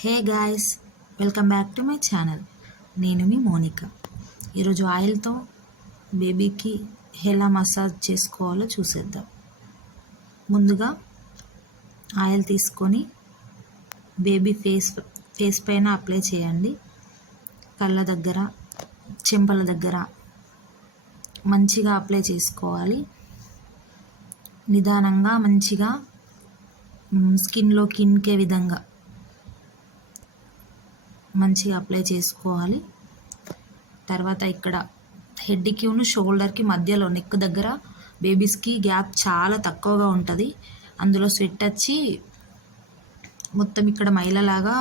Hey guys, welcome back to my channel. నేను మీ Monica. ఈరోజు ఆయిల్తో బేబీకి ఎలా మసాజ్ చేసుకోవాలో చూసేద్దాం. ముందుగా ఆయిల్ తీసుకొని బేబీ ఫేస్ పైన అప్లై చేయండి. కళ్ళ దగ్గర, చెంపల దగ్గర మంచిగా అప్లై చేసుకోవాలి. నిదానంగా మంచిగా స్కిన్లోకి ఇంకే విధంగా మంచిగా అప్లై చేసుకోవాలి. తర్వాత ఇక్కడ హెడ్కి షోల్డర్కి మధ్యలో నెక్ దగ్గర బేబీస్కి గ్యాప్ చాలా తక్కువగా ఉంటుంది. అందులో స్వెట్ వచ్చి మొత్తం ఇక్కడ మైలలాగా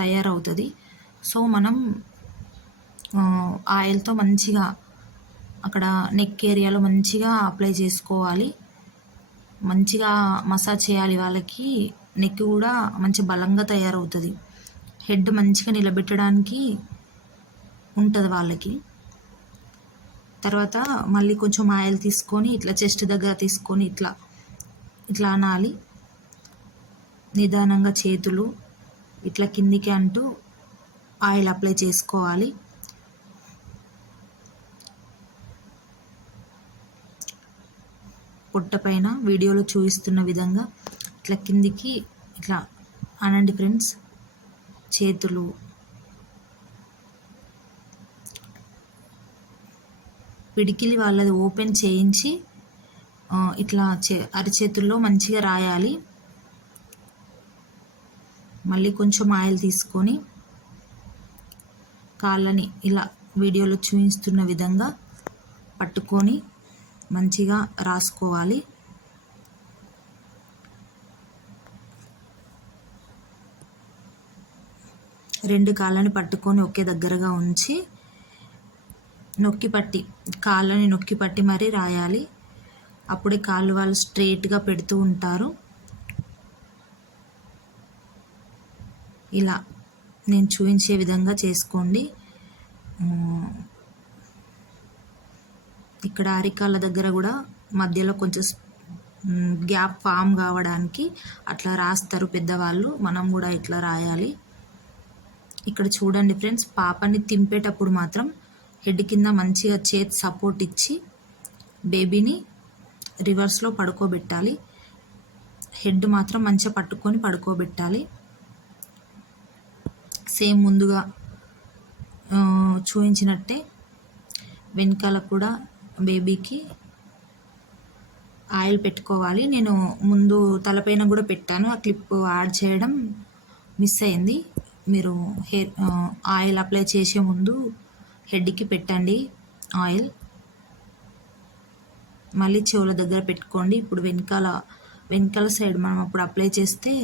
తయారవుతుంది. సో మనం ఆయిల్తో మంచిగా అక్కడ నెక్ ఏరియాలో మంచిగా అప్లై చేసుకోవాలి. మంచిగా మసాజ్ చేయాలి. వాళ్ళకి నెక్ కూడా మంచి బలంగా తయారవుతుంది. హెడ్ మంచిగా నిలబెట్టడానికి ఉంటుంది వాళ్ళకి. తర్వాత మళ్ళీ కొంచెం ఆయిల్ తీసుకొని ఇట్లా చెస్ట్ దగ్గర తీసుకొని ఇట్లా ఇట్లా అనాలి. నిదానంగా చేతులు ఇట్లా కిందికి అంటూ ఆయిల్ అప్లై చేసుకోవాలి. పొట్ట పైన వీడియోలో చూపిస్తున్న విధంగా ఇట్లా కిందికి ఇట్లా అనండి ఫ్రెండ్స్. చేతులు పిడికిలి వాళ్ళది ఓపెన్ చేయించి ఇట్లా అరిచేతుల్లో మంచిగా రాయాలి. మళ్ళీ కొంచెం ఆయిల్ తీసుకొని కాళ్ళని ఇలా వీడియోలో చూపిస్తున్న విధంగా పట్టుకొని మంచిగా రాసుకోవాలి. రెండు కాళ్ళని పట్టుకొని ఒకే దగ్గరగా ఉంచి కాళ్ళని నొక్కి పట్టి మరీ రాయాలి. అప్పుడే కాళ్ళు వాళ్ళు స్ట్రైట్గా పెడుతూ ఉంటారు. ఇలా నేను చూపించే విధంగా చేసుకోండి. ఇక్కడ అరికాళ్ళ దగ్గర కూడా మధ్యలో కొంచెం గ్యాప్ ఫామ్ కావడానికి అట్లా రాస్తారు పెద్దవాళ్ళు. మనం కూడా ఇట్లా రాయాలి. ఇక్కడ చూడండి ఫ్రెండ్స్, పాపని తింపేటప్పుడు మాత్రం హెడ్ కింద మంచిగా చేతి సపోర్ట్ ఇచ్చి బేబీని రివర్స్లో పడుకోబెట్టాలి. హెడ్ మాత్రం మంచిగా పట్టుకొని పడుకోబెట్టాలి. సేమ్ ముందుగా చూపించినట్టే వెనకాల కూడా బేబీకి ఆయిల్ పెట్టుకోవాలి. నేను ముందు తలపైన కూడా పెట్టాను, ఆ క్లిప్ యాడ్ చేయడం మిస్ అయింది. మీరు ఆయిల్ అప్లై చేసే ముందు హెడ్కి పెట్టండి ఆయిల్. మళ్ళీ చెవుల దగ్గర పెట్టుకోండి. ఇప్పుడు వెనకాల సైడ్ మనం అప్పుడు అప్లై చేస్తే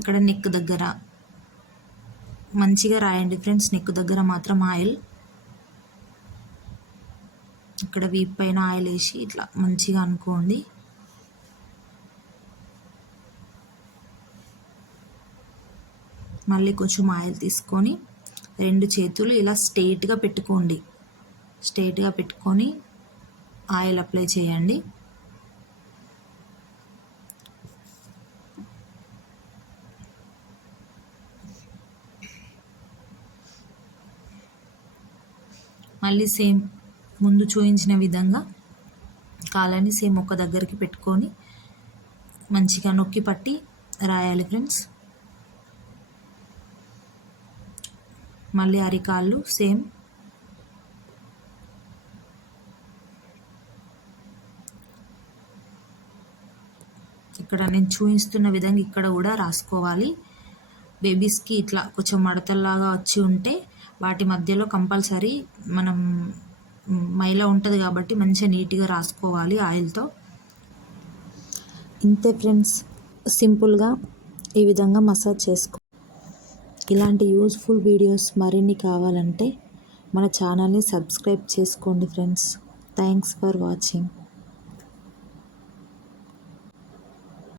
ఇక్కడ నెక్ దగ్గర మంచిగా రాయండి ఫ్రెండ్స్. నెక్ దగ్గర మాత్రం ఆయిల్, ఇక్కడ వీప్ పైన ఆయిల్ వేసి ఇట్లా మంచిగా అనుకోండి. మళ్ళీ కొంచెం ఆయిల్ తీసుకొని రెండు చేతులు ఇలా స్ట్రైట్గా పెట్టుకోండి. స్ట్రైట్గా పెట్టుకొని ఆయిల్ అప్లై చేయండి. మళ్ళీ సేమ్ ముందు చూపించిన విధంగా కాళ్ళని సేమ్ ఒక దగ్గరికి పెట్టుకొని మంచిగా నొక్కి పట్టి రాయాలి ఫ్రెండ్స్. మళ్ళీ అరికాళ్ళు సేమ్ ఇక్కడ నేను చూపిస్తున్న విధంగా ఇక్కడ కూడా రాసుకోవాలి. బేబీస్కి ఇట్లా కొంచెం మడతల్లాగా వచ్చి ఉంటే వాటి మధ్యలో కంపల్సరీ మనం మైల ఉంటుంది కాబట్టి మంచిగా నీట్గా రాసుకోవాలి ఆయిల్తో. ఇంతే ఫ్రెండ్స్, సింపుల్గా ఈ విధంగా మసాజ్ చేసుకో. ఇలాంటి యూస్ఫుల్ వీడియోస్ మరిన్ని కావాలంటే మన ఛానల్ని సబ్స్క్రైబ్ చేసుకోండి ఫ్రెండ్స్. Thanks for watching.